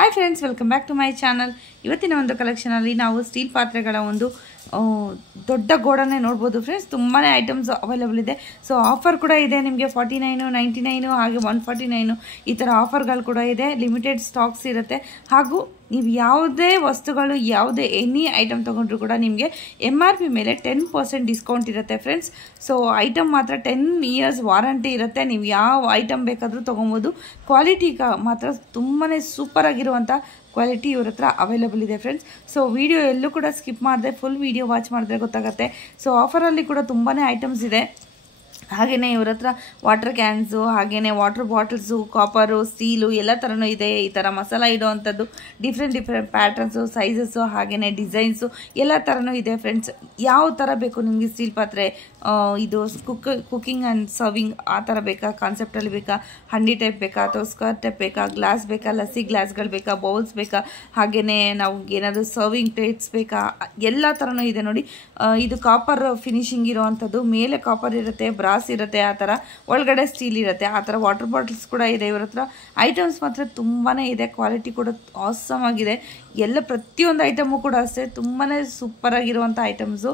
Hi friends, welcome back to my channel. ಇವತ್ತಿನ ಒಂದು ಕಲೆಕ್ಷನಲ್ಲಿ ನಾವು ಸ್ಟೀಲ್ ಪಾತ್ರೆಗಳ ಒಂದು ದೊಡ್ಡ ಗೋಡನ್ನೇ ನೋಡ್ಬೋದು ಫ್ರೆಂಡ್ಸ್. ತುಂಬಾ ಐಟಮ್ಸ್ ಅವೈಲೇಬಲ್ ಇದೆ. ಸೊ ಆಫರ್ ಕೂಡ ಇದೆ ನಿಮಗೆ 49, 99 ಹಾಗೆ 149 ಈ ಥರ ಆಫರ್ಗಳು ಕೂಡ ಇದೆ. ಲಿಮಿಟೆಡ್ ಸ್ಟಾಕ್ಸ್ ಇರುತ್ತೆ. ಹಾಗೂ ನೀವು ಯಾವುದೇ ವಸ್ತುಗಳು ಯಾವುದೇ ಎನಿ ಐಟಮ್ ತೊಗೊಂಡ್ರು ಕೂಡ ನಿಮಗೆ MRP ಮೇಲೆ 10% ಡಿಸ್ಕೌಂಟ್ ಇರುತ್ತೆ ಫ್ರೆಂಡ್ಸ್. ಸೊ ಐಟಮ್ ಮಾತ್ರ 10 years ವಾರಂಟಿ ಇರುತ್ತೆ. ನೀವು ಯಾವ ಐಟಮ್ ಬೇಕಾದರೂ ತೊಗೊಬೋದು. ಕ್ವಾಲಿಟಿ ಮಾತ್ರ ತುಂಬಾ ಸೂಪರ್ ಆಗಿರುವಂಥ ಕ್ವಾಲಿಟಿ ಇವ್ರ ಹತ್ರ ಅವೈಲೇಬಲ್ ಇದೆ ಫ್ರೆಂಡ್ಸ್. ಸೊ ವಿಡಿಯೋ ಎಲ್ಲೂ ಕೂಡ ಸ್ಕಿಪ್ ಮಾಡಿದೆ ಫುಲ್ ವಿಡಿಯೋ ವಾಚ್ ಮಾಡಿದ್ರೆ ಗೊತ್ತಾಗುತ್ತೆ. ಸೊ ಆಫರಲ್ಲಿ ಕೂಡ ತುಂಬಾ ಐಟಮ್ಸ್ ಇದೆ. ಹಾಗೆಯೇ ಇವ್ರ ಹತ್ರ ವಾಟರ್ ಕ್ಯಾನ್ಸು, ಹಾಗೆಯೇ ವಾಟರ್ ಬಾಟಲ್ಸು, ಕಾಪರು, ಸ್ಟೀಲು ಎಲ್ಲ ಥರನೂ ಇದೆ. ಈ ಥರ ಮಸಾಲ ಇಡೋವಂಥದ್ದು ಡಿಫ್ರೆಂಟ್ ಪ್ಯಾಟರ್ನ್ಸು, ಸೈಜಸ್ಸು, ಹಾಗೆಯೇ ಡಿಸೈನ್ಸು ಎಲ್ಲ ಥರನೂ ಇದೆ ಫ್ರೆಂಡ್ಸ್. ಯಾವ ಥರ ಬೇಕು ನಿಮಗೆ ಸ್ಟೀಲ್ ಪಾತ್ರೆ, ಇದು ಕುಕ್ಕಿಂಗ್ ಆ್ಯಂಡ್ ಸರ್ವಿಂಗ್ ಆ ಥರ ಬೇಕಾ, ಕಾನ್ಸೆಪ್ಟಲ್ಲಿ ಬೇಕಾ, ಹಂಡಿ ಟೈಪ್ ಬೇಕಾ ಅಥವಾ ಸ್ಕ್ವೇರ್ ಟೈಪ್ ಬೇಕಾ, ಗ್ಲಾಸ್ ಬೇಕಾ, ಲಸ್ಸಿ ಗ್ಲಾಸ್ಗಳು ಬೇಕಾ, ಬೌಲ್ಸ್ ಬೇಕಾ, ಹಾಗೆಯೇ ನಾವು ಏನಾದರೂ ಸರ್ವಿಂಗ್ ಪ್ಲೇಟ್ಸ್ ಬೇಕಾ, ಎಲ್ಲ ಥರನೂ ಇದೆ ನೋಡಿ. ಇದು ಕಾಪರ್ ಫಿನಿಶಿಂಗ್ ಇರೋವಂಥದ್ದು, ಮೇಲೆ ಕಾಪರ್ ಇರುತ್ತೆ, ಬ್ರಾಸ್ ಇರುತ್ತೆ, ಆ ಥರ ಒಳಗಡೆ ಸ್ಟೀಲ್ ಇರುತ್ತೆ. ಆ ಥರ ವಾಟರ್ ಬಾಟಲ್ಸ್ ಕೂಡ ಇದೆ ಇವ್ರ ಹತ್ರ. ಐಟಮ್ಸ್ ಮಾತ್ರ ತುಂಬಾ ಇದೆ. ಕ್ವಾಲಿಟಿ ಕೂಡ ಆಸಮ್ ಆಗಿದೆ. ಎಲ್ಲ ಪ್ರತಿಯೊಂದು ಐಟಮು ಕೂಡ ಅಷ್ಟೇ ತುಂಬಾ ಸೂಪರ್ ಆಗಿರುವಂಥ ಐಟಮ್ಸು.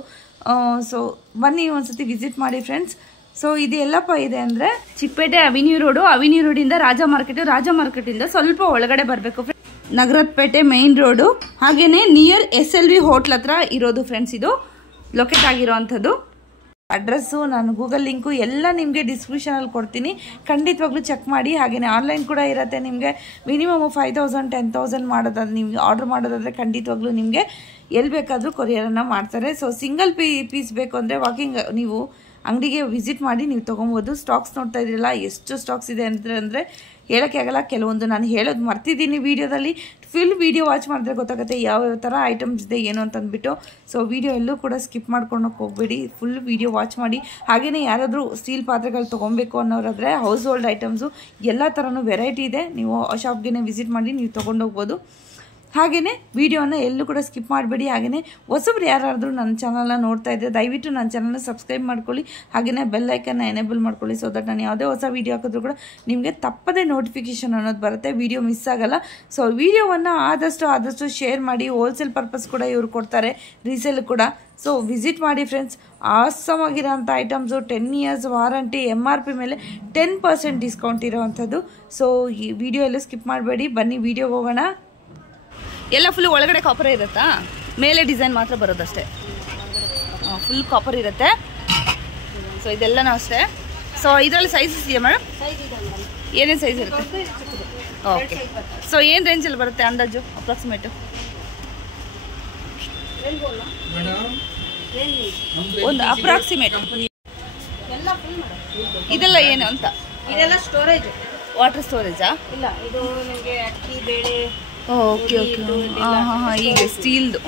ಸೊ ಬನ್ನಿ ಒಂದ್ಸತಿ ವಿಸಿಟ್ ಮಾಡಿ ಫ್ರೆಂಡ್ಸ್. ಸೊ ಇದು ಎಲ್ಲಪ್ಪ ಇದೆ ಅಂದರೆ ಚಿಕ್ಕಪೇಟೆ ಅವಿನ್ಯೂ ರೋಡಿಂದ ರಾಜ ಮಾರ್ಕೆಟಿಂದ ಸ್ವಲ್ಪ ಒಳಗಡೆ ಬರಬೇಕು ಫ್ರೆಂಡ್ಸ್. ನಗರದ ಪೇಟೆ ಮೇನ್ ರೋಡು, ಹಾಗೆಯೇ ನಿಯರ್ SLV ಹೋಟ್ಲ್ ಹತ್ರ ಇರೋದು ಫ್ರೆಂಡ್ಸ್. ಇದು ಲೊಕೇಟ್ ಆಗಿರೋವಂಥದ್ದು. ಅಡ್ರೆಸ್ಸು ನಾನು ಗೂಗಲ್ ಲಿಂಕು ಎಲ್ಲ ನಿಮಗೆ ಡಿಸ್ಕ್ರಿಪ್ಷನಲ್ಲಿ ಕೊಡ್ತೀನಿ. ಖಂಡಿತವಾಗ್ಲೂ ಚೆಕ್ ಮಾಡಿ. ಹಾಗೆಯೇ ಆನ್ಲೈನ್ ಕೂಡ ಇರುತ್ತೆ. ನಿಮಗೆ ಮಿನಿಮಮ್ 5,000 10,000 ಮಾಡೋದಾದ್ರೆ, ನಿಮಗೆ ಆರ್ಡರ್ ಮಾಡೋದಾದರೆ ಖಂಡಿತವಾಗ್ಲೂ ನಿಮಗೆ ಎಲ್ಲಿ ಬೇಕಾದರೂ ಕೊರಿಯರನ್ನು ಮಾಡ್ತಾರೆ. ಸೊ ಸಿಂಗಲ್ ಪೀಸ್ ಬೇಕು ಅಂದರೆ ವಾಕಿಂಗ್ ನೀವು ಅಂಗಡಿಗೆ ವಿಸಿಟ್ ಮಾಡಿ ನೀವು ತೊಗೊಬೋದು. ಸ್ಟಾಕ್ಸ್ ನೋಡ್ತಾ ಇದ್ರಲ್ಲ ಎಷ್ಟು ಸ್ಟಾಕ್ಸ್ ಇದೆ ಅಂದರೆ ಹೇಳೋಕ್ಕೆ ಆಗಲ್ಲ. ಕೆಲವೊಂದು ನಾನು ಹೇಳೋದು ಮರ್ತಿದ್ದೀನಿ ವೀಡಿಯೋದಲ್ಲಿ. ಫುಲ್ ವೀಡಿಯೋ ವಾಚ್ ಮಾಡಿದ್ರೆ ಗೊತ್ತಾಗುತ್ತೆ ಯಾವ ಥರ ಐಟಮ್ಸ್ ಇದೆ ಏನು ಅಂತಂದ್ಬಿಟ್ಟು. ಸೊ ವೀಡಿಯೋ ಎಲ್ಲೂ ಕೂಡ ಸ್ಕಿಪ್ ಮಾಡ್ಕೊಳಕ್ಕೆ ಹೋಗಬೇಡಿ, ಫುಲ್ ವೀಡಿಯೋ ವಾಚ್ ಮಾಡಿ. ಹಾಗೆಯೇ ಯಾರಾದರೂ ಸ್ಟೀಲ್ ಪಾತ್ರೆಗಳು ತೊಗೊಬೇಕು ಅನ್ನೋರಾದರೆ ಹೌಸ್ ಹೋಲ್ಡ್ ಐಟಮ್ಸು ಎಲ್ಲ ಥರನೂ ವೆರೈಟಿ ಇದೆ. ನೀವು ಶಾಪ್ಗೆ ವಿಸಿಟ್ ಮಾಡಿ ನೀವು ತೊಗೊಂಡೋಗ್ಬೋದು. ಹಾಗೆಯೇ ವಿಡಿಯೋನ ಎಲ್ಲೂ ಕೂಡ ಸ್ಕಿಪ್ ಮಾಡಬೇಡಿ. ಹಾಗೆಯೇ ಹೊಸಬ್ರು ಯಾರಾದರೂ ನನ್ನ ಚಾನಲ್ನ ನೋಡ್ತಾ ಇದ್ದರೆ ದಯವಿಟ್ಟು ನನ್ನ ಚಾನಲ್ನ ಸಬ್ಸ್ಕ್ರೈಬ್ ಮಾಡ್ಕೊಳ್ಳಿ. ಹಾಗೆಯೇ ಬೆಲ್ ಐಕನ್ನ ಎನೇಬಲ್ ಮಾಡ್ಕೊಳ್ಳಿ. ಸೊ ದಟ್ ನಾನು ಯಾವುದೇ ಹೊಸ ವೀಡಿಯೋ ಹಾಕಿದ್ರೂ ಕೂಡ ನಿಮಗೆ ತಪ್ಪದೇ ನೋಟಿಫಿಕೇಷನ್ ಅನ್ನೋದು ಬರುತ್ತೆ, ವಿಡಿಯೋ ಮಿಸ್ ಆಗಲ್ಲ. ಸೊ ವಿಡಿಯೋವನ್ನು ಆದಷ್ಟು ಶೇರ್ ಮಾಡಿ. ಹೋಲ್ಸೇಲ್ ಪರ್ಪಸ್ ಕೂಡ ಇವರು ಕೊಡ್ತಾರೆ, ರೀಸೇಲ್ ಕೂಡ. ಸೊ ವಿಸಿಟ್ ಮಾಡಿ ಫ್ರೆಂಡ್ಸ್. ಆಸಮ್ ಆಗಿರೋಂಥ ಐಟಮ್ಸು, 10 years ವಾರಂಟಿ, MRP ಮೇಲೆ 10% ಡಿಸ್ಕೌಂಟ್ ಇರೋವಂಥದ್ದು. ಸೊ ಈ ವಿಡಿಯೋ ಎಲ್ಲೂ ಸ್ಕಿಪ್ ಮಾಡಬೇಡಿ. ಬನ್ನಿ ವಿಡಿಯೋಗೆ ಹೋಗೋಣ. ಎಲ್ಲ ಫುಲ್ ಒಳಗಡೆ ಕಾಪರ್ ಇರುತ್ತಾ, ಮೇಲೆ ಡಿಸೈನ್ ಮಾತ್ರ ಬರೋದಷ್ಟೇ. ಫುಲ್ ಕಾಪರ್ ಇರುತ್ತೆ. ಸೊ ಇದೆಲ್ಲನೂ ಅಷ್ಟೇ. ಸೊ ಇದರಲ್ಲಿ ಸೈಜಸ್ ಇದೆಯಾ ಮೇಡಮ್? ಏನೇನು ಸೈಜ್ ಇರುತ್ತೆ? ಓಕೆ. ಸೊ ಏನು ರೇಂಜಲ್ಲಿ ಬರುತ್ತೆ ಅಂದಾಜು ಅಪ್ರಾಕ್ಸಿಮೇಟು? ಒಂದು ಅಪ್ರಾಕ್ಸಿಮೇಟ್ ಇದೆಲ್ಲ ಏನು ಅಂತ? ಇದೆಲ್ಲ ಸ್ಟೋರೇಜ್, ವಾಟರ್ ಸ್ಟೋರೇಜಾ? ಇಲ್ಲ, ಇದು ನಿಮಗೆ ಅಕ್ಕಿ, ಬೇಳೆ. ಓಕೆ ಈಗ ಸ್ಟೀಲ್ದು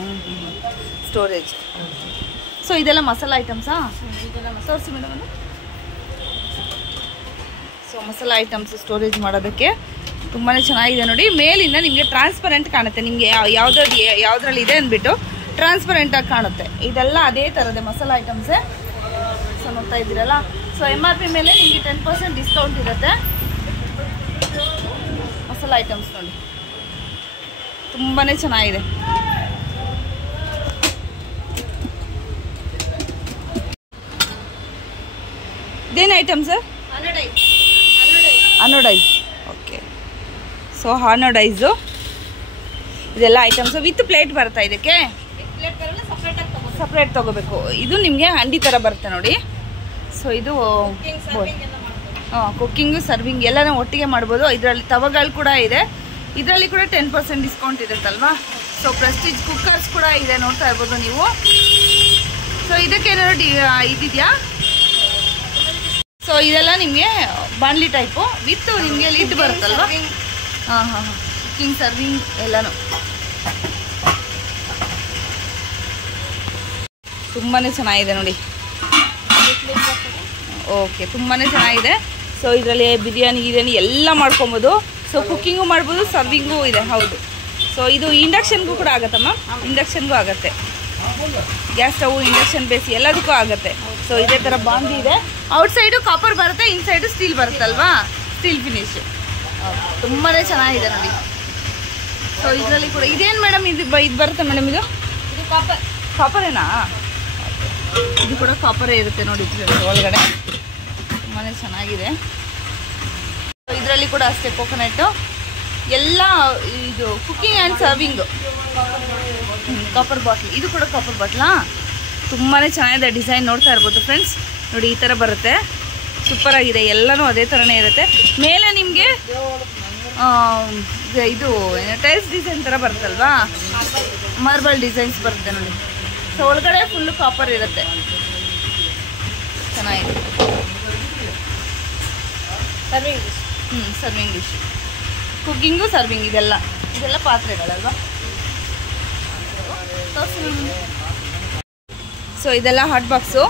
ಸ್ಟೋರೇಜ್. ಸೊ ಇದೆಲ್ಲ ಮಸಾಲ ಐಟಮ್ಸಾ? ತೋರಿಸಿ ಮೇಡಮ್ ಅದು. ಸೊ ಮಸಾಲ ಐಟಮ್ಸ್ ಸ್ಟೋರೇಜ್ ಮಾಡೋದಕ್ಕೆ ತುಂಬಾ ಚೆನ್ನಾಗಿದೆ ನೋಡಿ. ಮೇಲಿಂದ ನಿಮಗೆ ಟ್ರಾನ್ಸ್ಪರೆಂಟ್ ಕಾಣುತ್ತೆ. ನಿಮಗೆ ಯಾವುದ್ರಲ್ಲಿ ಇದೆ ಅಂದ್ಬಿಟ್ಟು ಟ್ರಾನ್ಸ್ಪರೆಂಟಾಗಿ ಕಾಣುತ್ತೆ. ಇದೆಲ್ಲ ಅದೇ ಥರದೇ ಮಸಾಲ ಐಟಮ್ಸೇ. ಸೊ ನೋಡ್ತಾ ಇದ್ದೀರಲ್ಲ. ಸೊ MRP ಮೇಲೆ ನಿಮಗೆ 10% ಡಿಸ್ಕೌಂಟ್ ಇರುತ್ತೆ. ಮಸಾಲ ಐಟಮ್ಸ್ ನೋಡಿ ತುಂಬಾ ಚೆನ್ನಾಗಿದೆ. ಇದೇನು ಐಟಮ್ ಸರ್? ಅನೋಡೈಸ್. ಓಕೆ. ಸೊ ಅನೋಡೈಸು ಇದೆಲ್ಲ ಐಟಮ್ಸು ವಿತ್ ಪ್ಲೇಟ್ ಬರುತ್ತಾ ಇದಕ್ಕೆ? ಸಪ್ರೇಟ್ ತೊಗೋಬೇಕು. ಇದು ನಿಮಗೆ ಹಂಡಿ ಥರ ಬರುತ್ತೆ ನೋಡಿ. ಸೊ ಇದು ಕುಕ್ಕಿಂಗು ಸರ್ವಿಂಗ್ ಎಲ್ಲನೂ ಒಟ್ಟಿಗೆ ಮಾಡ್ಬೋದು. ಇದರಲ್ಲಿ ತವಗಳು ಕೂಡ ಇದೆ. ಇದರಲ್ಲಿ ಕೂಡ 10% ಡಿಸ್ಕೌಂಟ್ ಇರುತ್ತಲ್ವಾ. ಸೊ ಪ್ರೆಸ್ಟೀಜ್ ಕುಕ್ಕರ್ಸ್ ಕೂಡ ಇದೆ, ನೋಡ್ತಾ ಇರ್ಬೋದು ನೀವು. ಸೊ ಇದಕ್ಕೆ ಏನಾದ್ರು ಇದಿದೆಯಾ? ಸೊ ಇದೆಲ್ಲ ನಿಮಗೆ ಬಾಣ್ಲಿ ಟೈಪು ವಿತ್ ನಿಮಗೆ ಲಿಡ್ ಬರುತ್ತಲ್ವಾ. ಕುಕ್ಕಿಂಗ್ ಸರ್ವಿಂಗ್ ಎಲ್ಲನೂ ತುಂಬಾ ಚೆನ್ನಾಗಿದೆ ನೋಡಿ. ಓಕೆ, ತುಂಬಾ ಚೆನ್ನಾಗಿದೆ. ಸೊ ಇದರಲ್ಲಿ ಬಿರಿಯಾನಿ ಎಲ್ಲ ಮಾಡ್ಕೊಬೋದು. ಸೊ ಕುಕ್ಕಿಂಗು ಮಾಡ್ಬೋದು, ಸರ್ವಿಂಗು ಇದೆ. ಹೌದು. ಸೊ ಇದು ಇಂಡಕ್ಷನ್ಗೂ ಕೂಡ ಆಗುತ್ತಮ್ಮ. ಇಂಡಕ್ಷನ್ಗೂ ಆಗುತ್ತೆ. ಗ್ಯಾಸ್ ಸ್ಟವ್, ಇಂಡಕ್ಷನ್ ಬೇಸ್ ಎಲ್ಲದಕ್ಕೂ ಆಗುತ್ತೆ. ಸೊ ಇದೇ ಥರ ಬಾಂಡಿ ಇದೆ. ಔಟ್ಸೈಡು ಕಾಪರ್ ಬರುತ್ತೆ, ಇನ್ಸೈಡು ಸ್ಟೀಲ್ ಬರುತ್ತಲ್ವಾ, ಸ್ಟೀಲ್ ಫಿನಿಶ್. ತುಂಬಾ ಚೆನ್ನಾಗಿದೆ ನೋಡಿ. ಸೊ ಇದರಲ್ಲಿ ಕೂಡ ಇದೇನು ಮೇಡಮ್ ಇದು ಬರುತ್ತೆ ಮೇಡಮ್ ಇದು ಕಾಪರೇನಾ? ಇದು ಕೂಡ ಕಾಪರೇ ಇರುತ್ತೆ ನೋಡಿ ಇದರಲ್ಲಿ ಒಳಗಡೆ. ತುಂಬಾ ಚೆನ್ನಾಗಿದೆ. ಇದರಲ್ಲಿ ಕೂಡ ಅಷ್ಟೇ ಕೋಕೋನಟ್ಟು ಎಲ್ಲ ಇದು cooking and serving. Copper bottle, ಇದು ಕೂಡ ಕಾಪರ್ ಬಾಟ್ಲಾ? ತುಂಬಾ ಚೆನ್ನಾಗಿದೆ ಡಿಸೈನ್, ನೋಡ್ತಾ ಇರ್ಬೋದು ಫ್ರೆಂಡ್ಸ್. ನೋಡಿ ಈ ಥರ ಬರುತ್ತೆ, ಸೂಪರ್ ಆಗಿದೆ. ಎಲ್ಲನೂ ಅದೇ ಥರನೇ ಇರುತ್ತೆ. ಮೇಲೆ ನಿಮಗೆ ಇದು ಟೈಲ್ಸ್ ಡಿಸೈನ್ ಥರ ಬರುತ್ತಲ್ವಾ, ಮಾರ್ಬಲ್ ಡಿಸೈನ್ಸ್ ಬರುತ್ತೆ ನೋಡಿ. ಸೊ ಒಳಗಡೆ ಫುಲ್ಲು ಕಾಪರ್ ಇರುತ್ತೆ, ಚೆನ್ನಾಗಿದೆ. ಸರ್ವಿಂಗ್ ಡಿಶ್, ಕುಕ್ಕಿಂಗು ಸರ್ವಿಂಗ್, ಇದೆಲ್ಲ ಪಾತ್ರೆಗಳಲ್ವಾ. ಸೊ ಇದೆಲ್ಲ ಹಾಟ್ ಬಾಕ್ಸು.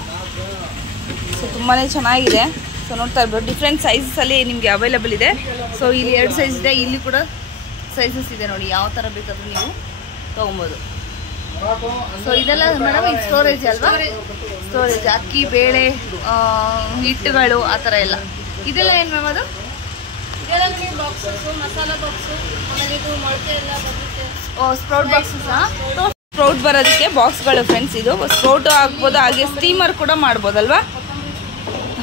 ಸೊ ತುಂಬಾ ಚೆನ್ನಾಗಿದೆ. ಸೊ ನೋಡ್ತಾ ಇರ್ಬೋದು ಡಿಫ್ರೆಂಟ್ ಸೈಜಸಲ್ಲಿ ನಿಮಗೆ ಅವೈಲೇಬಲ್ ಇದೆ. ಸೊ ಇಲ್ಲಿ 2 ಸೈಜ್ ಇದೆ, ಇಲ್ಲಿ ಕೂಡ ಸೈಜಸ್ ಇದೆ ನೋಡಿ. ಯಾವ ಥರ ಬೇಕಾದರೂ ನೀವು ತೊಗೊಬೋದು. ಸೊ ಇದೆಲ್ಲ ಮೇಡಮ್ ಇದು ಸ್ಟೋರೇಜ್ ಅಲ್ವಾ? ಸ್ಟೋರೇಜ್ ಅಕ್ಕಿ, ಬೇಳೆ, ಹಿಟ್ಟುಗಳು ಆ ಥರ ಎಲ್ಲ. ಇದೆಲ್ಲ ಏನು ಮ್ಯಾಮ್ ಅದು? ಮಸಾಲಾ ಬಾಕ್ಸು, ಆಮೇಲೆ ಇದು ಮೊಳಕೆ ಎಲ್ಲ ಬರುತ್ತೆ. ಸ್ಪ್ರೌಟ್ ಬಾಕ್ಸಸ್ಸಾ? ಸ್ಪ್ರೌಟ್ ಬರೋದಕ್ಕೆ ಬಾಕ್ಸ್ಗಳು ಫ್ರೆಂಡ್ಸ್. ಇದು ಸ್ಪ್ರೌಟು ಹಾಕ್ಬೋದು, ಹಾಗೆ ಸ್ಟೀಮರ್ ಕೂಡ ಮಾಡ್ಬೋದಲ್ವಾ?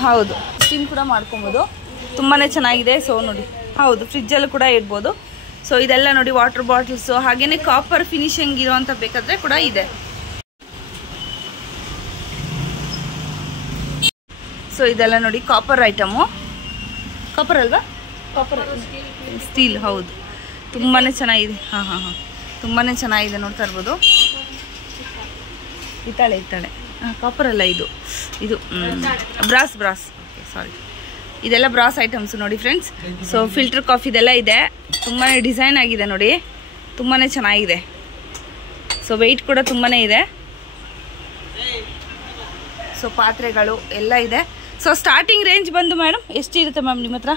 ಹೌದು, ಸ್ಟೀಮ್ ಕೂಡ ಮಾಡ್ಕೊಬೋದು. ತುಂಬಾ ಚೆನ್ನಾಗಿದೆ. ಸೊ ನೋಡಿ, ಹೌದು ಫ್ರಿಜ್ಜಲ್ಲೂ ಕೂಡ ಇಡ್ಬೋದು. ಸೊ ಇದೆಲ್ಲ ನೋಡಿ ವಾಟರ್ ಬಾಟಲ್ಸು, ಹಾಗೆಯೇ ಕಾಪರ್ ಫಿನಿಶಿಂಗ್ ಇರೋವಂಥ ಬೇಕಾದರೆ ಕೂಡ ಇದೆ. ಸೊ ಇದೆಲ್ಲ ನೋಡಿ ಕಾಪರ್ ಐಟಮು. ಕಾಪರ್ ಅಲ್ವಾ? ಕಾಪರ್ ಸ್ಟೀಲ್, ಹೌದು. ತುಂಬಾ ಚೆನ್ನಾಗಿದೆ. ಹಾಂ ತುಂಬಾ ಚೆನ್ನಾಗಿದೆ, ನೋಡ್ತಾ ಇರ್ಬೋದು. ಇತ್ತಾಳೆ ಕಾಪರ್ ಅಲ್ಲ, ಇದು ಬ್ರಾಸ್ ಓಕೆ ಸಾರಿ. ಇದೆಲ್ಲ ಬ್ರಾಸ್ ಐಟಮ್ಸು ನೋಡಿ ಫ್ರೆಂಡ್ಸ್. ಸೊ ಫಿಲ್ಟರ್ ಕಾಫಿದೆಲ್ಲ ಇದೆ. ತುಂಬಾ ಡಿಸೈನ್ ಆಗಿದೆ ನೋಡಿ, ತುಂಬಾ ಚೆನ್ನಾಗಿದೆ. ಸೊ ವೆಯ್ಟ್ ಕೂಡ ತುಂಬಾ ಇದೆ. ಸೊ ಪಾತ್ರೆಗಳು ಎಲ್ಲ ಇದೆ. ಸೊ ಸ್ಟಾರ್ಟಿಂಗ್ ರೇಂಜ್ ಬಂದು ಮೇಡಮ್ ಎಷ್ಟಿರುತ್ತೆ ಮ್ಯಾಮ್ ನಿಮ್ಮ ಹತ್ರ?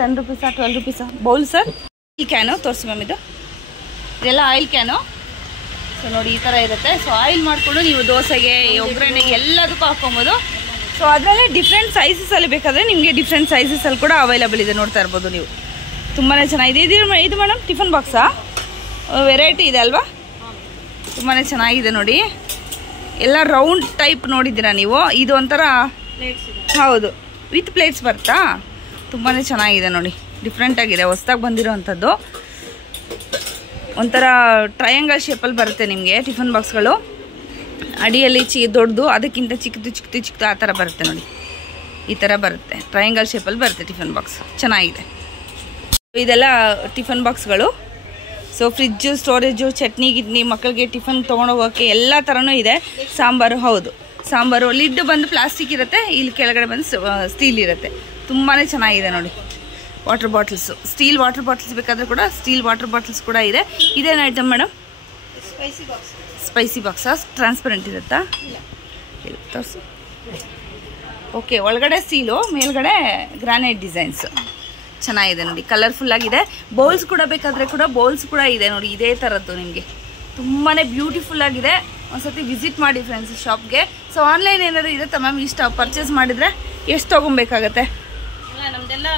10 ರೂಪೀಸಾ, 12 ರೂಪೀಸಾ? ಬೌಲ್ ಸರ್, ಈ ಕ್ಯಾನು ತೋರಿಸಿ ಮ್ಯಾಮ್. ಇದೆಲ್ಲ ಆಯಿಲ್ ಕ್ಯಾನು. ಸೊ ನೋಡಿ ಈ ಥರ ಇರುತ್ತೆ. ಸೊ ಆಯಿಲ್ ಮಾಡಿಕೊಂಡು ನೀವು ದೋಸೆಗೆ, ಒಗ್ಗರಣೆಗೆ ಎಲ್ಲದಕ್ಕೂ ಹಾಕ್ಕೊಬೋದು. ಸೊ ಅದರಲ್ಲೇ ಡಿಫ್ರೆಂಟ್ ಸೈಜಸಲ್ಲಿ ಬೇಕಾದರೆ ನಿಮಗೆ ಡಿಫ್ರೆಂಟ್ ಸೈಜಸಲ್ಲಿ ಕೂಡ ಅವೈಲೇಬಲ್ ಇದೆ, ನೋಡ್ತಾ ಇರ್ಬೋದು ನೀವು. ತುಂಬಾ ಚೆನ್ನಾಗಿದೆ. ಇದು ಮೇಡಮ್ ಟಿಫನ್ ಬಾಕ್ಸಾ? ವೆರೈಟಿ ಇದೆ ಅಲ್ವಾ? ತುಂಬಾ ಚೆನ್ನಾಗಿದೆ ನೋಡಿ. ಎಲ್ಲ ರೌಂಡ್ ಟೈಪ್ ನೋಡಿದ್ದೀರಾ ನೀವು. ಇದು ಒಂಥರ, ಹೌದು, ವಿತ್ ಪ್ಲೇಟ್ಸ್ ಬರ್ತಾ. ತುಂಬಾ ಚೆನ್ನಾಗಿದೆ ನೋಡಿ, ಡಿಫ್ರೆಂಟಾಗಿದೆ, ಹೊಸ್ದಾಗಿ ಬಂದಿರೋ ಅಂಥದ್ದು. ಒಂಥರ ಟ್ರಯಾಂಗಲ್ ಶೇಪಲ್ಲಿ ಬರುತ್ತೆ ನಿಮಗೆ ಟಿಫನ್ ಬಾಕ್ಸ್ಗಳು. ಅಡಿಯಲ್ಲಿ ದೊಡ್ಡದು, ಅದಕ್ಕಿಂತ ಚಿಕ್ಕದು ಆ ಥರ ಬರುತ್ತೆ ನೋಡಿ. ಈ ಥರ ಬರುತ್ತೆ, ಟ್ರಯಾಂಗಲ್ ಶೇಪಲ್ಲಿ ಬರುತ್ತೆ ಟಿಫನ್ ಬಾಕ್ಸ್. ಚೆನ್ನಾಗಿದೆ. ಇದೆಲ್ಲ ಟಿಫನ್ ಬಾಕ್ಸ್ಗಳು. ಸೊ ಫ್ರಿಜ್ಜು, ಸ್ಟೋರೇಜು, ಚಟ್ನಿ ಗಿಟ್ನಿ, ಮಕ್ಕಳಿಗೆ ಟಿಫನ್ ತೊಗೊಂಡೋಗೋಕ್ಕೆ ಎಲ್ಲ ಥರನೂ ಇದೆ. ಸಾಂಬಾರು, ಹೌದು ಸಾಂಬಾರು. ಲಿಡ್ ಬಂದು ಪ್ಲಾಸ್ಟಿಕ್ ಇರುತ್ತೆ, ಇಲ್ಲಿ ಕೆಳಗಡೆ ಬಂದು ಸ್ಟೀಲ್ ಇರುತ್ತೆ. ತುಂಬಾ ಚೆನ್ನಾಗಿದೆ ನೋಡಿ. Water bottles, steel water bottles ಬೇಕಾದರೆ ಕೂಡ ಸ್ಟೀಲ್ ವಾಟರ್ ಬಾಟಲ್ಸ್ ಕೂಡ ಇದೆ. ಇದೇನು ಐಟಮ್ ಮೇಡಮ್? ಸ್ಪೈಸಿ ಬಾಕ್ಸಾ? ಟ್ರಾನ್ಸ್ಪರೆಂಟ್ ಇರುತ್ತಾ? ತೋರಿಸು. ಓಕೆ, ಒಳಗಡೆ ಸ್ಟೀಲು, ಮೇಲ್ಗಡೆ ಗ್ರಾನೈಟ್ ಡಿಸೈನ್ಸ್. ಚೆನ್ನಾಗಿದೆ ನೋಡಿ, ಕಲರ್ಫುಲ್ ಆಗಿದೆ. ಬೌಲ್ಸ್ ಕೂಡ ಬೇಕಾದರೆ ಕೂಡ ಬೌಲ್ಸ್ ಕೂಡ ಇದೆ ನೋಡಿ, ಇದೇ ಥರದ್ದು ನಿಮಗೆ. ತುಂಬಾ ಬ್ಯೂಟಿಫುಲ್ ಆಗಿದೆ. ಒಂದ್ಸತಿ ವಿಸಿಟ್ ಮಾಡಿ ಫ್ರೆಂಡ್ಸ್ ಶಾಪ್ಗೆ. ಸೊ ಆನ್ಲೈನ್ ಏನಾದರೂ ಇರುತ್ತಾ ಮ್ಯಾಮ್? ಇಷ್ಟ ಪರ್ಚೇಸ್ ಮಾಡಿದರೆ ಎಷ್ಟು ತೊಗೊಬೇಕಾಗತ್ತೆ? ನಮ್ದೆಲ್ಲ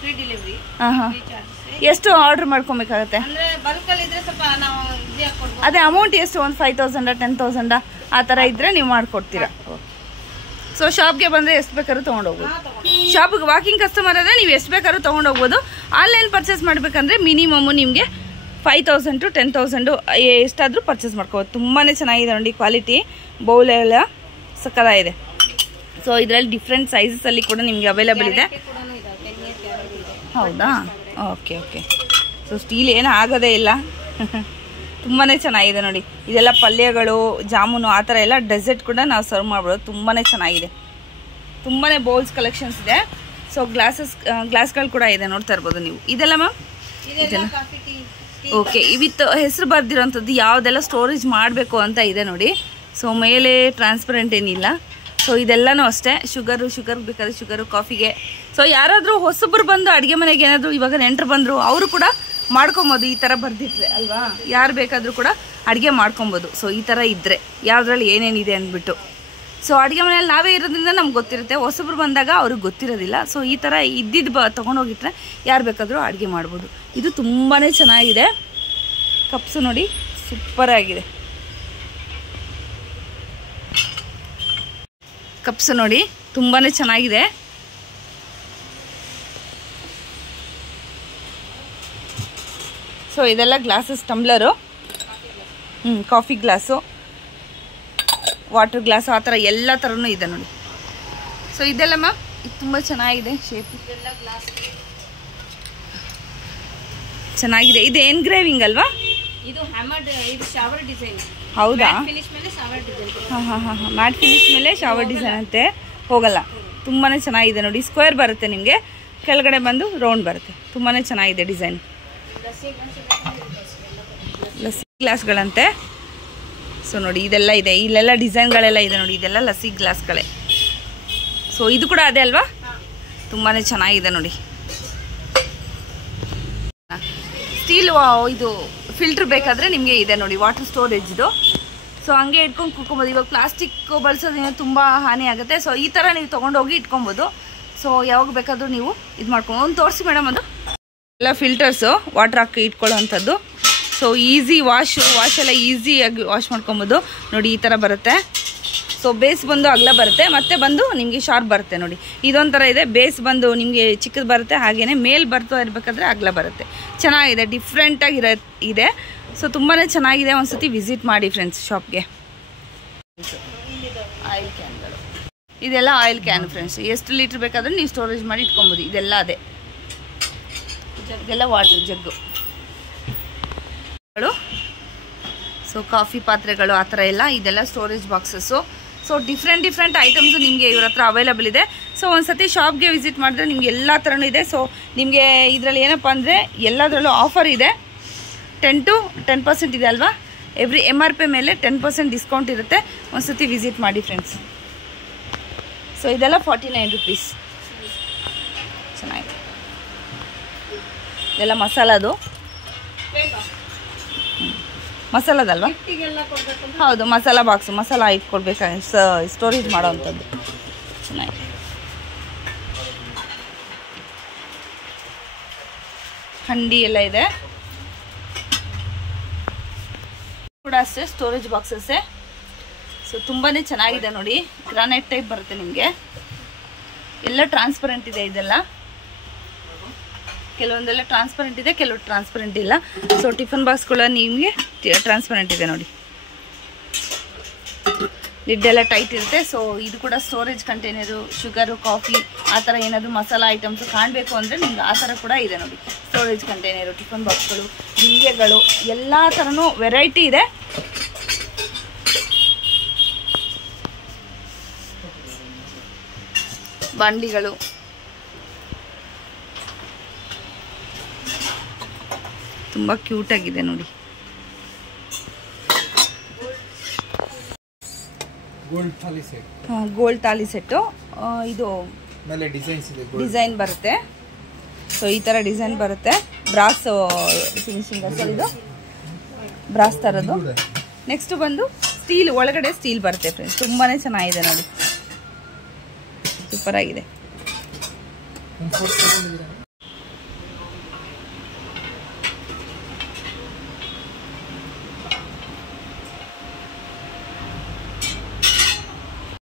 ಫ್ರೀ ಡೆಲಿವರಿ. ಹಾಂ ಎಷ್ಟು ಆರ್ಡರ್ ಮಾಡ್ಕೊಬೇಕಾಗತ್ತೆ? ಅಂದ್ರೆ ಬಲ್ಕಲ್ಲಿ ಇದ್ರೆ ಸ್ವಲ್ಪ ನಾವು ಇದೇ ಹಾಕ್ಕೊಡ್ಬೋದು. ಅದೇ ಅಮೌಂಟ್ ಎಷ್ಟು? ಒಂದು 5,000 10,000 ಆ ಥರ ಇದ್ದರೆ ನೀವು ಮಾಡಿಕೊಡ್ತೀರಾ? ಸೊ ಶಾಪ್ಗೆ ಬಂದರೆ ಎಷ್ಟು ಬೇಕಾದ್ರೂ ತೊಗೊಂಡೋಗ್ಬೋದು. ಶಾಪಿಗೆ ವಾಕಿಂಗ್ ಕಸ್ಟಮರ್ ಆದರೆ ನೀವು ಎಷ್ಟು ಬೇಕಾದ್ರೂ ತೊಗೊಂಡೋಗ್ಬೋದು. ಆನ್ಲೈನ್ ಪರ್ಚೇಸ್ ಮಾಡಬೇಕಂದ್ರೆ ಮಿನಿಮಮ್ಮು ನಿಮಗೆ 5,000 to 10,000 ಎಷ್ಟಾದರೂ ಪರ್ಚೇಸ್ ಮಾಡ್ಕೋಬೋದು. ತುಂಬಾ ಚೆನ್ನಾಗಿದೆ ನೋಡಿ ಕ್ವಾಲಿಟಿ. ಬೌಲೆಲ್ಲ ಸಕ್ಕತ್ತಾಗಿದೆ. ಸೊ ಇದರಲ್ಲಿ ಡಿಫ್ರೆಂಟ್ ಸೈಜಸಲ್ಲಿ ಕೂಡ ನಿಮಗೆ ಅವೈಲೇಬಲ್ ಇದೆ. ಹೌದಾ? ಓಕೆ. ಸೊ ಸ್ಟೀಲ್ ಏನು ಆಗೋದೇ ಇಲ್ಲ. ತುಂಬಾ ಚೆನ್ನಾಗಿದೆ ನೋಡಿ. ಇದೆಲ್ಲ ಪಲ್ಯಗಳು, ಜಾಮೂನು ಆ ಥರ ಎಲ್ಲ ಡೆಸರ್ಟ್ ಕೂಡ ನಾವು ಸರ್ವ್ ಮಾಡ್ಬೋದು. ತುಂಬಾ ಚೆನ್ನಾಗಿದೆ. ತುಂಬಾ ಬೌಲ್ಸ್ ಕಲೆಕ್ಷನ್ಸ್ ಇದೆ. ಸೊ ಗ್ಲಾಸ್ಗಳು ಕೂಡ ಇದೆ, ನೋಡ್ತಾ ಇರ್ಬೋದು ನೀವು. ಇದೆಲ್ಲ ಮ್ಯಾಮ್? ಓಕೆ, ವಿತ್ ಹೆಸರು ಬರ್ದಿರೋಂಥದ್ದು ಯಾವುದೆಲ್ಲ ಸ್ಟೋರೇಜ್ ಮಾಡಬೇಕು ಅಂತ ಇದೆ ನೋಡಿ. ಸೊ ಮೇಲೆ ಟ್ರಾನ್ಸ್ಪರೆಂಟ್ ಏನಿಲ್ಲ. ಸೊ ಇದೆಲ್ಲನೂ ಅಷ್ಟೇ. ಶುಗರ್ ಬೇಕಾದ್ರೆ ಶುಗರು, ಕಾಫಿಗೆ. ಸೊ ಯಾರಾದರೂ ಹೊಸಬ್ರು ಬಂದು ಅಡುಗೆ ಮನೆಗೆ ಏನಾದರೂ ಇವಾಗ ನೆಂಟರು ಬಂದರು ಅವರು ಕೂಡ ಮಾಡ್ಕೊಬೋದು. ಈ ಥರ ಬರ್ದಿಟ್ರೆ ಅಲ್ವಾ, ಯಾರು ಬೇಕಾದರೂ ಕೂಡ ಅಡುಗೆ ಮಾಡ್ಕೊಬೋದು. ಸೊ ಈ ಥರ ಇದ್ದರೆ ಯಾವುದ್ರಲ್ಲಿ ಏನೇನಿದೆ ಅಂದ್ಬಿಟ್ಟು. ಸೊ ಅಡುಗೆ ಮನೆಯಲ್ಲಿ ನಾವೇ ಇರೋದ್ರಿಂದ ನಮ್ಗೆ ಗೊತ್ತಿರುತ್ತೆ, ಹೊಸಬ್ರು ಬಂದಾಗ ಅವ್ರಿಗೆ ಗೊತ್ತಿರೋದಿಲ್ಲ. ಸೊ ಈ ಥರ ಇದ್ದಿದ್ದು ತೊಗೊಂಡೋಗಿಟ್ರೆ ಯಾರು ಬೇಕಾದರೂ ಅಡುಗೆ ಮಾಡ್ಬೋದು. ಇದು ತುಂಬಾ ಚೆನ್ನಾಗಿದೆ. ಕಪ್ಸು ನೋಡಿ ಸೂಪರಾಗಿದೆ. ಕಪ್ಸು ನೋಡಿ ತುಂಬಾ ಚೆನ್ನಾಗಿದೆ. ಸೊ ಇದೆಲ್ಲ glasses, tumbler, coffee glass, water glass, ಆ ಥರ ಎಲ್ಲ ಥರನೂ ಇದೆ ನೋಡಿ. ಸೊ ಇದೆಲ್ಲ ಮ್ಯಾಮ್ ಇದು ತುಂಬ ಚೆನ್ನಾಗಿದೆ. ಶೇಪ್ ಇದೆಲ್ಲ ಗ್ಲಾಸ್ ಚೆನ್ನಾಗಿದೆ. ಇದು ಎನ್ಗ್ರೇವಿಂಗ್ ಅಲ್ವಾ? ಇದು ಹ್ಯಾಮರ್ಡ್, ಇದು ಶವರ್ ಡಿಸೈನ್. ಹೌದಾ? ಫಿನಿಶ್ ಮೇಲೆ ಶವರ್ ಡಿಸೈನ್. ಹಾಂ ಮ್ಯಾಟ್ ಫಿನಿಶ್ ಮೇಲೆ ಶವರ್ ಡಿಸೈನ್ ಅಂತೆ, ಹೋಗಲ್ಲ. ತುಂಬಾ ಚೆನ್ನಾಗಿದೆ ನೋಡಿ. ಸ್ಕ್ವೇರ್ ಬರುತ್ತೆ ನಿಮಗೆ, ಕೆಳಗಡೆ ಬಂದು ರೌಂಡ್ ಬರುತ್ತೆ. ತುಂಬಾ ಚೆನ್ನಾಗಿದೆ ಡಿಸೈನ್. ಲಸ್ಸಿ ಗ್ಲಾಸ್ಗಳಂತೆ. ಸೊ ನೋಡಿ ಇದೆಲ್ಲ ಇದೆ, ಇಲ್ಲೆಲ್ಲ ಡಿಸೈನ್ಗಳೆಲ್ಲ ಇದೆ ನೋಡಿ. ಇದೆಲ್ಲ ಲಸ್ಸಿ ಗ್ಲಾಸ್ಗಳೇ. ಸೊ ಇದು ಕೂಡ ಅದೇ ಅಲ್ವಾ? ತುಂಬಾ ಚೆನ್ನಾಗಿದೆ ನೋಡಿ. ಸ್ಟೀಲ್ ಇದು ಫಿಲ್ಟ್ರ್ ಬೇಕಾದರೆ ನಿಮಗೆ ಇದೆ ನೋಡಿ, ವಾಟರ್ ಸ್ಟೋರೇಜ್ದು. ಸೊ ಹಂಗೆ ಇಟ್ಕೊಂಡು ಕುತ್ಕೊಬೋದು. ಇವಾಗ ಪ್ಲಾಸ್ಟಿಕ್ ಬಳಸೋದ್ರಿಂದ ತುಂಬ ಹಾನಿ ಆಗುತ್ತೆ. ಸೊ ಈ ಥರ ನೀವು ತೊಗೊಂಡೋಗಿ ಇಟ್ಕೊಬೋದು. ಸೊ ಯಾವಾಗ ಬೇಕಾದರೂ ನೀವು ಇದು ಮಾಡ್ಕೊಂಡು ಒಂದು ತೋರಿಸಿ ಮೇಡಮ್. ಅದು ಎಲ್ಲ ಫಿಲ್ಟರ್ಸು ವಾಟ್ರ್ ಹಾಕಿ ಇಟ್ಕೊಳ್ಳೋ ಅಂಥದ್ದು. ಸೊ ಈಸಿ ವಾಶ್ ಎಲ್ಲ ಈಸಿಯಾಗಿ ವಾಶ್ ಮಾಡ್ಕೊಬೋದು ನೋಡಿ. ಈ ಥರ ಬರುತ್ತೆ. ಸೊ ಬೇಸ್ ಬಂದು ಅಗಲ ಬರುತ್ತೆ, ಮತ್ತು ಬಂದು ನಿಮಗೆ ಶಾರ್ಪ್ ಬರುತ್ತೆ ನೋಡಿ. ಇದೊಂಥರ ಇದೆ. ಬೇಸ್ ಬಂದು ನಿಮಗೆ ಚಿಕ್ಕದು ಬರುತ್ತೆ, ಹಾಗೆಯೇ ಮೇಲ್ ಬರ್ತಾ ಇರಬೇಕಾದ್ರೆ ಅಗಲ ಬರುತ್ತೆ. ಚೆನ್ನಾಗಿದೆ, ಡಿಫ್ರೆಂಟಾಗಿರೋ ಇದೆ. ಸೊ ತುಂಬಾ ಚೆನ್ನಾಗಿದೆ. ಒಂದು ಸತಿ ವಿಸಿಟ್ ಮಾಡಿ ಫ್ರೆಂಡ್ಸ್ ಶಾಪ್ಗೆ. ಆಯಿಲ್ ಕ್ಯಾನ್ಗಳು, ಇದೆಲ್ಲ ಆಯಿಲ್ ಕ್ಯಾನ್ ಫ್ರೆಂಡ್ಸ್. ಎಷ್ಟು ಲೀಟ್ರ್ ಬೇಕಾದರೂ ನೀವು ಸ್ಟೋರೇಜ್ ಮಾಡಿ ಇಟ್ಕೊಬೋದು. ಇದೆಲ್ಲ ಅದೇ, ಇದೆಲ್ಲ ವಾಟರ್ ಜಗ್ಗು. ಸೊ ಕಾಫಿ ಪಾತ್ರೆಗಳು ಆ ಥರ ಎಲ್ಲ, ಇದೆಲ್ಲ storage boxes. So different items ನಿಮಗೆ ಇವ್ರ ಹತ್ರ ಅವೈಲಬಲ್ ಇದೆ. ಸೊ ಒಂದು ಸತಿ ಶಾಪ್ಗೆ ವಿಸಿಟ್ ಮಾಡಿದ್ರೆ ನಿಮ್ಗೆ ಎಲ್ಲ ಥರನೂ ಇದೆ. ಸೊ ನಿಮಗೆ ಇದರಲ್ಲಿ ಏನಪ್ಪ ಅಂದರೆ ಎಲ್ಲದರಲ್ಲೂ ಆಫರ್ ಇದೆ. 10% ಇದೆ ಅಲ್ವಾ? ಎವ್ರಿ MRP ಮೇಲೆ 10% ಡಿಸ್ಕೌಂಟ್ ಇರುತ್ತೆ. ಒಂದು ಸತಿ ವಿಸಿಟ್ ಮಾಡಿ ಫ್ರೆಂಡ್ಸ್. ಸೊ ಇದೆಲ್ಲ 49 ರುಪೀಸ್. ಚೆನ್ನಾಗಿದೆ. ಇದೆಲ್ಲ ಮಸಾಲದು, ಮಸಾಲದಲ್ವಾ? ಹೌದು, ಮಸಾಲ ಬಾಕ್ಸು, ಮಸಾಲ ಇಟ್ಕೊಳ್ಬೇಕಾಗಿ ಸ್ಟೋರೇಜ್ ಮಾಡೋ ಅಂಥದ್ದು. ಚೆನ್ನಾಗಿದೆ. ಹಂಡಿ ಎಲ್ಲ ಇದೆ ಕೂಡ ಅಷ್ಟೇ, ಸ್ಟೋರೇಜ್ ಬಾಕ್ಸಸ್ಸೇ. ಸೊ ತುಂಬಾ ಚೆನ್ನಾಗಿದೆ ನೋಡಿ. ಗ್ರಾನೈಟ್ ಟೈಪ್ ಬರುತ್ತೆ ನಿಮಗೆ. ಎಲ್ಲ ಟ್ರಾನ್ಸ್ಪರೆಂಟ್ ಇದೆ. ಇದೆಲ್ಲ ಕೆಲವೊಂದೆಲ್ಲ ಟ್ರಾನ್ಸ್ಪರೆಂಟ್ ಇದೆ, ಕೆಲವು ಟ್ರಾನ್ಸ್ಪರೆಂಟ್ ಇಲ್ಲ. ಸೊ ಟಿಫನ್ ಬಾಕ್ಸ್ಗಳು ನಿಮಗೆ ಟ್ರಾನ್ಸ್ಪರೆಂಟ್ ಇದೆ ನೋಡಿ. ಲಿಡ್ ಎಲ್ಲ ಟೈಟ್ ಇರುತ್ತೆ. ಸೊ ಇದು ಕೂಡ ಸ್ಟೋರೇಜ್ ಕಂಟೈನರು, ಶುಗರು, ಕಾಫಿ ಆ ಥರ ಏನಾದರೂ ಮಸಾಲ ಐಟಮ್ಸು ಕಾಣಬೇಕು ಅಂದರೆ ನಿಮ್ಗೆ ಆ ಥರ ಕೂಡ ಇದೆ ನೋಡಿ. ಸ್ಟೋರೇಜ್ ಕಂಟೈನರು, ಟಿಫನ್ ಬಾಕ್ಸ್ಗಳು, ಬಿಂದಿಗೆಗಳು ಎಲ್ಲ ಥರನೂ ವೆರೈಟಿ ಇದೆ. ಬಾಂಡ್ಲಿಗಳು, ತುಂಬ ಕ್ಯೂಟಾಗಿದೆ ನೋಡಿ. Gold thali set. ಇದು ಡಿಸೈನ್ ಬರುತ್ತೆ. ಸೊ ಈ ಥರ ಡಿಸೈನ್ ಬರುತ್ತೆ. ಬ್ರಾಸ್ ಫಿನಿಶಿಂಗ್ ಸರ್, ಇದು ಬ್ರಾಸ್ ಥರದ್ದು. ನೆಕ್ಸ್ಟ್ ಬಂದು ಸ್ಟೀಲ್, ಒಳಗಡೆ ಸ್ಟೀಲ್ ಬರುತ್ತೆ ಫ್ರೆಂಡ್ಸ್. ತುಂಬಾ ಚೆನ್ನಾಗಿದೆ ನೋಡಿ, ಸೂಪರ್ ಆಗಿದೆ.